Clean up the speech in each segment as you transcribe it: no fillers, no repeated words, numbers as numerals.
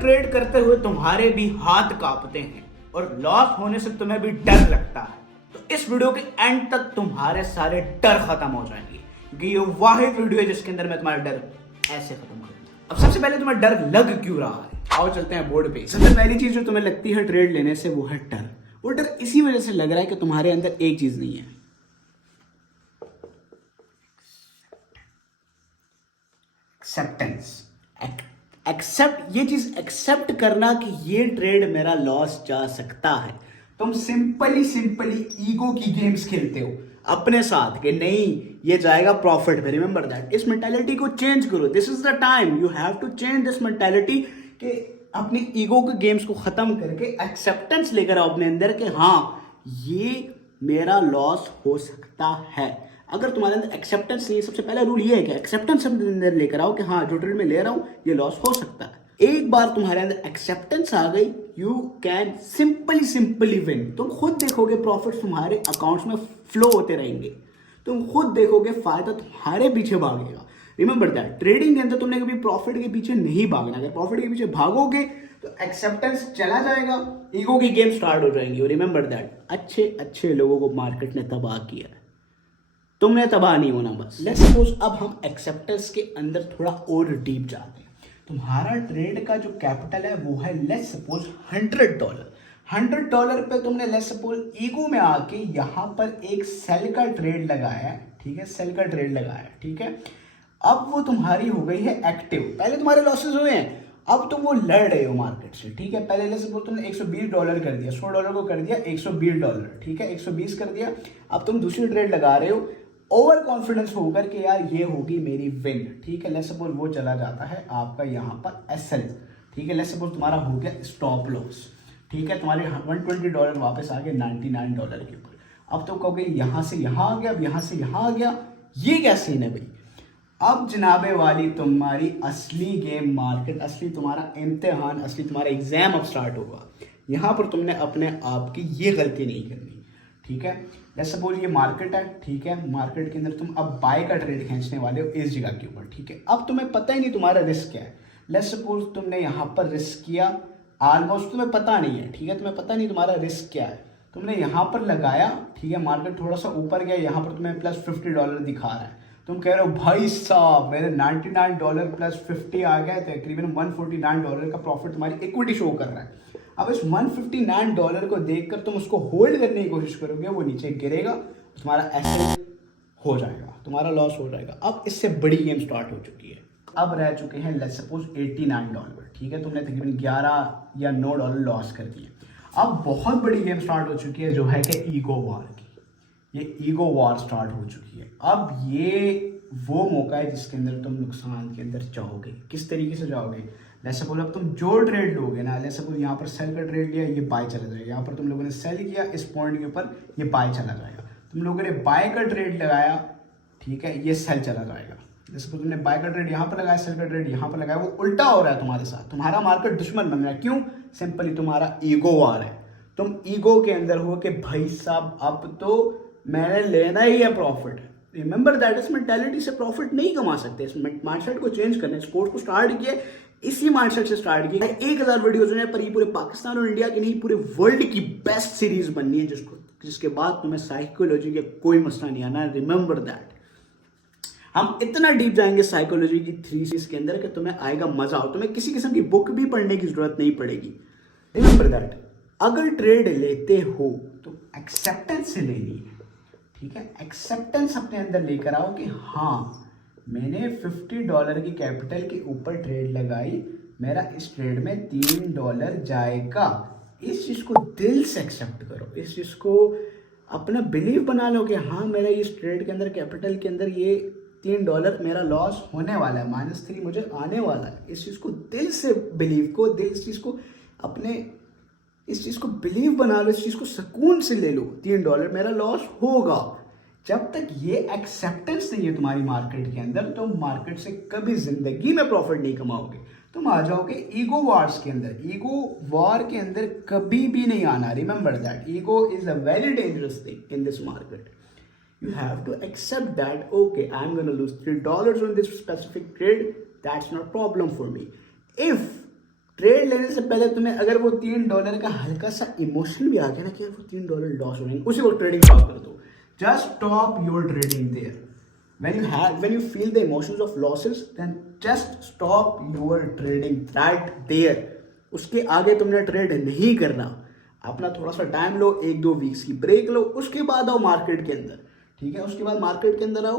Trade करते हुए तुम्हारे भी हाथ कांपते हैं और लॉस होने से तुम्हें भी डर लगता है, तो इस वीडियो के एंड तक तुम्हारे सारे डर खत्म हो जाएंगे, क्योंकि ये वाहिद वीडियो है जिसके अंदर मैं तुम्हारा डर ऐसे खत्म करूंगा। अब सबसे पहले तुम्हें डर लग क्यों रहा है, आओ चलते हैं बोर्ड पे। सबसे पहली चीज जो तुम्हें लगती है ट्रेड लेने से वो है डर। वो डर इसी वजह से लग रहा है कि तुम्हारे अंदर एक चीज नहीं है, एक्सेप्टेंस। ये चीज एक्सेप्ट करना कि ये ट्रेड मेरा लॉस जा सकता है। तुम सिंपली ईगो की गेम्स खेलते हो अपने साथ कि नहीं ये जाएगा प्रॉफिट में। रिमेंबर दैट, इस मेंटालिटी को चेंज करो। This is the time you have to change this mentality कि अपनी ईगो के गेम्स को खत्म करके एक्सेप्टेंस लेकर आओ अपने अंदर कि हाँ ये मेरा लॉस हो सकता है। अगर तुम्हारे अंदर एक्सेप्टेंस नहीं है, सबसे पहला रूल ये है कि एक्सेप्टेंस अपने अंदर लेकर आओ कि हाँ जो ट्रेड में ले रहा हूं ये लॉस हो सकता है। एक बार तुम्हारे अंदर एक्सेप्टेंस आ गई, यू कैन सिंपली विन। तुम खुद देखोगे प्रॉफिट तुम्हारे अकाउंट्स में फ्लो होते रहेंगे, तुम खुद देखोगे फायदा तुम्हारे पीछे भागेगा। रिमेंबर दैट, ट्रेडिंग के अंदर तुमने कभी प्रॉफिट के पीछे नहीं भागना। अगर प्रॉफिट के पीछे भागोगे तो एक्सेप्टेंस चला जाएगा, ईगो की गेम स्टार्ट हो जाएंगी। रिमेंबर दैट, अच्छे लोगों को मार्केट ने तबाह किया है, तुमने तबाह नहीं होना बस। लेट्स सपोज अब हम एक्सेप्टेंस के अंदर थोड़ा और डीप जाते हैं। तुम्हारा ट्रेड का जो कैपिटल है वो है लेट्स सपोज $100। $100 पे तुमने लेट्स सपोज ईगो में आके यहाँ पर एक सेल का ट्रेड लगाया, ठीक है, सेल का ट्रेड लगाया, ठीक है। अब वो तुम्हारी हो गई है एक्टिव। पहले तुम्हारे लॉसेस हुए हैं, अब तुम वो लड़ रहे हो मार्केट से, ठीक है। पहले लेट्स सपोज तुमने $120 कर दिया, $100 को कर दिया $120, ठीक है, 120 कर दिया। अब तुम दूसरी ट्रेड लगा रहे हो ओवर कॉन्फिडेंस होकर के यार ये होगी मेरी विन, ठीक है। लेट्स सपोज वो चला जाता है आपका यहाँ पर एसएल, ठीक है। लेट्स सपोज तुम्हारा हो गया स्टॉप लॉस, ठीक है। तुम्हारे $120 वापस आ गए $99 के ऊपर। अब तो कहोगे यहाँ से यहाँ आ गया, अब यहाँ से यहाँ आ गया, ये क्या सीन है भाई। अब जनाबे वाली तुम्हारी असली गेम मार्केट, असली तुम्हारा इम्तिहान, असली तुम्हारा एग्जाम अब स्टार्ट होगा। यहाँ पर तुमने अपने आप की ये गलती नहीं करनी, ठीक है। लेट्स सपोज ये मार्केट है, ठीक है। मार्केट के अंदर तुम अब बाय का ट्रेड खींचने वाले हो इस जगह के ऊपर, ठीक है। अब तुम्हें पता ही नहीं तुम्हारा रिस्क क्या है। लेट्स सपोज तुमने यहाँ पर रिस्क किया, ऑलमोस्ट तुम्हें पता नहीं है, ठीक है, तुम्हें पता नहीं तुम्हारा रिस्क क्या है। तुमने यहाँ पर लगाया, ठीक है, मार्केट थोड़ा सा ऊपर गया, यहाँ पर तुम्हें प्लस $50 दिखा रहा है। तुम कह रहे हो भाई साहब मेरे $99 प्लस 50 आ गया, तकरीबन $149 का प्रॉफिट तुम्हारी इक्विटी शो कर रहा है। अब इस $159 को देखकर तुम उसको होल्ड करने की कोशिश करोगे, वो नीचे गिरेगा, तुम्हारा एसेट हो जाएगा, तुम्हारा लॉस हो जाएगा। अब इससे बड़ी गेम स्टार्ट हो चुकी है। अब रह चुके हैं लेट्स सपोज $89, ठीक है। तुमने तकरीबन 11 या $9 लॉस कर दिए। अब बहुत बड़ी गेम स्टार्ट हो चुकी है जो है कि ईगो वॉर की। ये ईगो वॉर स्टार्ट हो चुकी है। अब ये वो मौका है जिसके अंदर तुम नुकसान के अंदर जाओगे। किस तरीके से जाओगे, लेट्स सपोज अब तुम जो ट्रेड लोगे ना, लेट्स सपोज यहाँ पर सेल का ट्रेड लिया, ये बाय चला जाएगा। यहाँ पर तुम लोगों ने सेल किया, इस पॉइंट के ऊपर ये बाय चला जाएगा। तुम लोगों ने बाय का ट्रेड लगाया, ठीक है, ये सेल चला जाएगा। लेट्स सपोज तुमने बाय का ट्रेड यहाँ पर लगाया, सेल का ट्रेड यहाँ पर लगाया, वो उल्टा हो रहा है तुम्हारे साथ। तुम्हारा मार्केट दुश्मन बन रहा है। क्यों? सिंपली तुम्हारा ईगो वार है। तुम ईगो के अंदर हो कि भाई साहब अब तो मैंने लेना ही है प्रॉफिट। रिमेंबर दैट, इस मेंटालिटी से प्रॉफिट नहीं कमा सकते। इस माइंडसेट को चेंज करना, इस कोर्स को स्टार्ट किया इसी माइंडसेट से स्टार्ट किया। 1000 वीडियोज हैं पर ये पूरे पाकिस्तान और इंडिया की नहीं, पूरे वर्ल्ड की बेस्ट सीरीज बननी है जिसके बाद तुम्हें साइकोलॉजी का कोई मसला नहीं आना। रिमेंबर दैट, हम इतना डीप जाएंगे साइकोलॉजी की थ्रीसीज के अंदर कि तुम्हें आएगा मजा। और तुम्हें किसी किस्म की बुक भी पढ़ने की जरूरत नहीं पड़ेगी। रिमेंबर दैट, अगर ट्रेड लेते हो तो एक्सेप्टेंस से लेनी है, ठीक है। एक्सेप्टेंस अपने अंदर लेकर आओ कि हाँ मैंने $50 की कैपिटल के ऊपर ट्रेड लगाई, मेरा इस ट्रेड में $3 जाएगा। इस चीज़ को दिल से एक्सेप्ट करो, इस चीज़ को अपना बिलीव बना लो कि हाँ मेरा इस ट्रेड के अंदर, कैपिटल के अंदर ये $3 मेरा लॉस होने वाला है, -3 मुझे आने वाला है। इस चीज़ को दिल से बिलीव को, दिल इस चीज़ को अपने इस चीज़ को बिलीव बना लो, इस चीज़ को सुकून से ले लो, $3 मेरा लॉस होगा। जब तक ये एक्सेप्टेंस नहीं है तुम्हारी मार्केट के अंदर, तुम मार्केट से कभी जिंदगी में प्रॉफिट नहीं कमाओगे। तुम आ जाओगे ईगो वार्स के अंदर। ईगो वॉर के अंदर कभी भी नहीं आना। Remember that, ego is a very dangerous thing in this market. You have to accept that, okay, I'm going to lose $3 on this specific trade. That's not a problem for me. If trade लेने से पहले तुम्हें अगर वो $3 का हल्का सा emotion भी आ गया ना कि वो $3 लॉस हो रहे हैं, उसी को ट्रेडिंग स्टॉप कर दो. Just stop your trading there. when you feel the emotions of losses, then just stop your trading right there. उसके आगे तुमने ट्रेड नहीं करना. अपना थोड़ा सा टाइम लो, 1-2 वीक्स की ब्रेक लो, उसके बाद आओ मार्केट के अंदर. ठीक है, उसके बाद मार्केट के अंदर आओ.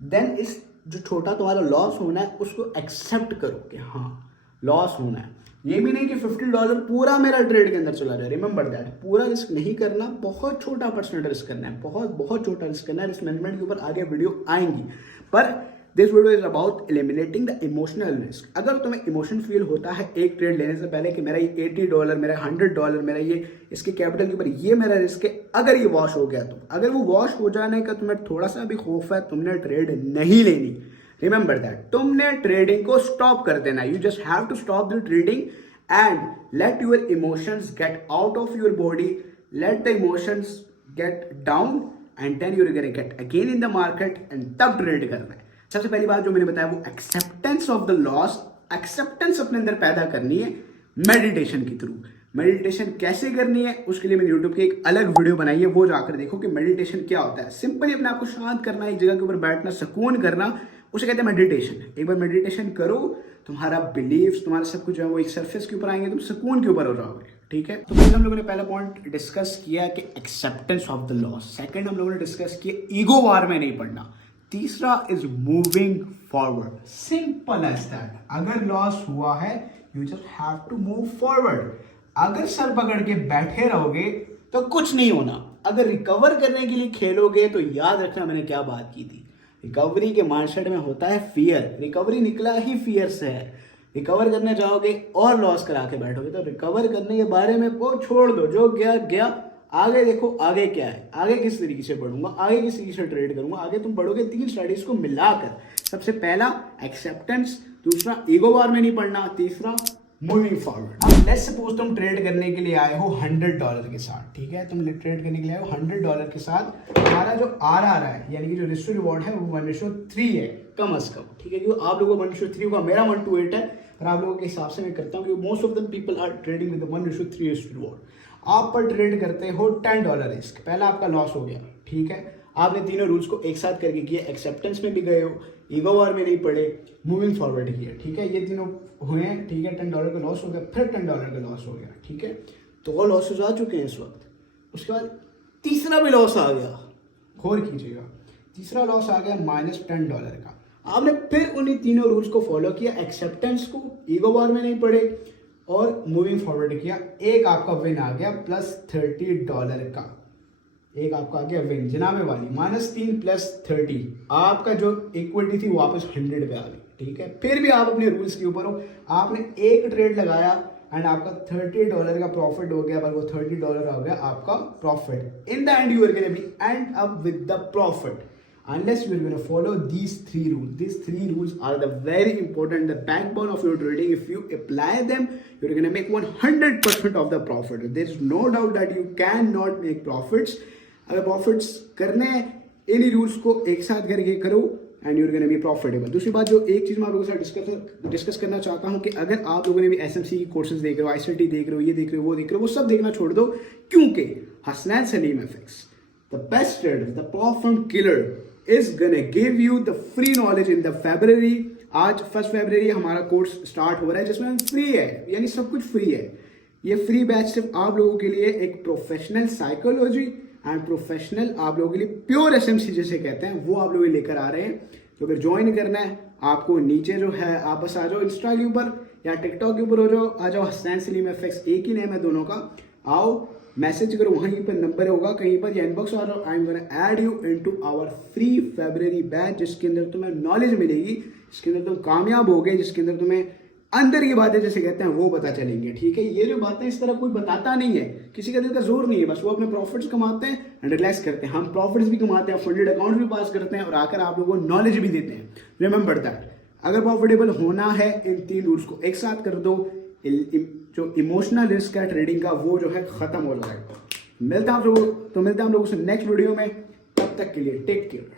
देन इस जो छोटा तुम्हारा लॉस होना है उसको एक्सेप्ट करो कि हाँ लॉस होना है. ये भी नहीं कि $50 पूरा मेरा ट्रेड के अंदर चला जाए. रिमेंबर दैट, पूरा रिस्क नहीं करना, बहुत छोटा परसेंट रिस्क करना है, बहुत छोटा रिस्क करना है. रिस्क मैनेजमेंट के ऊपर आगे वीडियो आएंगी, पर this video is about eliminating the emotional risk. अगर तुम्हें इमोशन फील होता है एक ट्रेड लेने से पहले कि मेरा ये $80, मेरा $100, मेरा ये इसके कैपिटल के ऊपर ये मेरा रिस्क है, अगर ये वॉश हो गया तो अगर वो वॉश हो जाने का तुम्हें थोड़ा सा भी खौफ है, तुमने ट्रेड नहीं लेनी. रिमेंबर दैट, तुमने ट्रेडिंग को स्टॉप कर देना. You just have to stop the trading and let your emotions get out of your body. Let the emotions get down and then you will get again in the market and तब trade करना है. सबसे पहली बात जो मैंने बताया वो acceptance of the loss. Acceptance अपने अंदर पैदा करनी है मेडिटेशन के थ्रू. मेडिटेशन कैसे करनी है उसके लिए मैंने यूट्यूब की एक अलग वीडियो बनाई है, वो जाकर देखो कि मेडिटेशन क्या होता है. सिंपली अपने आप को शांत करना, एक जगह के ऊपर बैठना, सुकून करना, उसे कहते हैं मेडिटेशन. एक बार मेडिटेशन करो, तुम्हारा बिलीव्स, तुम्हारा सब कुछ जो है वो एक सरफेस के ऊपर आएंगे, तुम सुकून के ऊपर हो जाओगे. ठीक है, तो पहले हम लोगों ने पहला पॉइंट डिस्कस किया कि acceptance of the loss. Second हम लोगों ने डिस्कस किया ईगो वार में नहीं पड़ना. तीसरा is moving forward. Simple as that. अगर लॉस हुआ है you just have to move forward. अगर सर पकड़ के बैठे रहोगे तो कुछ नहीं होना. अगर रिकवर करने के लिए खेलोगे तो याद रखना मैंने क्या बात की थी. रिकवरी के माइंडसेट में होता है फियर. रिकवरी निकला ही फियर से है. रिकवर करने जाओगे और लॉस करा के बैठोगे तो रिकवर करने के बारे में वो छोड़ दो. जो गया गया, आगे देखो आगे क्या है, आगे किस तरीके से बढ़ूंगा, आगे किस तरीके से ट्रेड करूंगा. आगे तुम बढ़ोगे 3 स्टडीज को मिलाकर. सबसे पहला एक्सेप्टेंस, दूसरा ईगो वार में नहीं पड़ना, तीसरा मूविंग फॉरवर्ड. अब लेट्स सपोज तुम ट्रेड करने के लिए आए हो $100 के साथ. ठीक है, तुम ट्रेड करने के लिए आए हो $100 के साथ. तुम्हारा जो RR है यानी कि जो रिस्क टू रिवॉर्ड है वो 1:3 है कम अज कम. ठीक है, क्योंकि आप लोगों को 1:3 होगा, मेरा 1:8 है, पर आप लोगों के हिसाब से मैं करता हूँ क्योंकि most of the people are trading with 1:3 risk to reward. आप पर ट्रेड करते हो $10 रिस्क. पहला आपका लॉस हो गया. ठीक है, आपने तीनों रूल्स को एक साथ करके किया. एक्सेप्टेंस में भी गए हो, ईगो वार में नहीं पड़े, मूविंग फॉरवर्ड किया. ठीक है, ये तीनों हुए हैं. ठीक है, $10 का लॉस हो गया, फिर $10 का लॉस हो गया. ठीक है, तो वो लॉसेज आ चुके हैं इस वक्त. उसके बाद तीसरा भी लॉस आ गया. गौर कीजिएगा, तीसरा लॉस आ गया -$10 का. आपने फिर उन्हीं तीनों रूल्स को फॉलो किया. एक्सेप्टेंस को, ईगो वार में नहीं पड़े और मूविंग फॉरवर्ड किया. एक आपका विन आ गया +$30 का. एक आपका आ गया विन जनाबे वाली, -3 + 30. आपका जो इक्विटी थी वापस 100 पे आ गई. ठीक है, फिर भी आप अपने रूल्स के ऊपर हो. आपने एक ट्रेड लगाया एंड आपका $30 का प्रॉफिट हो गया, पर वो $30 हो गया आपका profit. In the end you are gonna be end up with the profit unless you are going to follow these 3 rules. These 3 rules are the very important, the backbone of your trading. If you apply them, you're going to make 100% of the profit. There is no doubt that you cannot make profits. अगर profits करने इन rules को एक साथ करके करो and you're gonna be profitable. दूसरी बात जो एक चीज़ मैं आप लोगों के साथ डिस्कस करना चाहता हूँ कि अगर आप लोगों ने भी SMC की कोर्सेज देख रहे हो, ICT देख रहे हो, ये देख रहे हो, वो देख रहे हो, वो सब देखना छोड़ दो. क्योंकि Hasnain Salim FX, the best trader, the profit killer, is gonna give you the free knowledge in the February. आज 1 फरवरी हमारा कोर्स स्टार्ट हो रहा है जिसमें फ्री है, यानी सब कुछ फ्री है. ये फ्री बैच सिर्फ आप लोगों के लिए एक प्रोफेशनल साइकोलॉजी एंड प्रोफेशनल आप लोगों के लिए प्योर SMC जिसे कहते हैं वो आप लोग लेकर आ रहे हैं. तो अगर ज्वाइन करना है आपको नीचे जो है आप बस आ जाओ इंस्टा के ऊपर या टिकटॉक के ऊपर हो जाओ, आ जाओ हसनैन सलीम FX, एक ही नेम है दोनों का. आओ मैसेज करो, वहीं पर नंबर होगा कहीं पर या इनबॉक्स आ रहा. I am gonna add you into our free February batch जिसके अंदर तुम्हें नॉलेज मिलेगी, जिसके अंदर तुम कामयाब होगे, जिसके अंदर तुम्हें अंदर की बातें जैसे कहते हैं वो पता चलेंगे. ठीक है, ये जो बातें इस तरह कोई बताता नहीं है, किसी का दिल का जोर नहीं है, बस वो अपने प्रॉफिट्स कमाते हैं एंड रिलैक्स करते हैं. हम प्रॉफिट्स भी कमाते हैं, फंडेड अकाउंट भी पास करते हैं और आकर आप लोगों को नॉलेज भी देते हैं. रिमेंबर दैट, अगर प्रॉफिटेबल होना है इन 3 रूल्स को एक साथ कर दो. जो इमोशनल रिस्क है ट्रेडिंग का वो जो है खत्म हो जाएगा. मिलता है हम लोगों से नेक्स्ट वीडियो में. तब तक के लिए टेक केयर.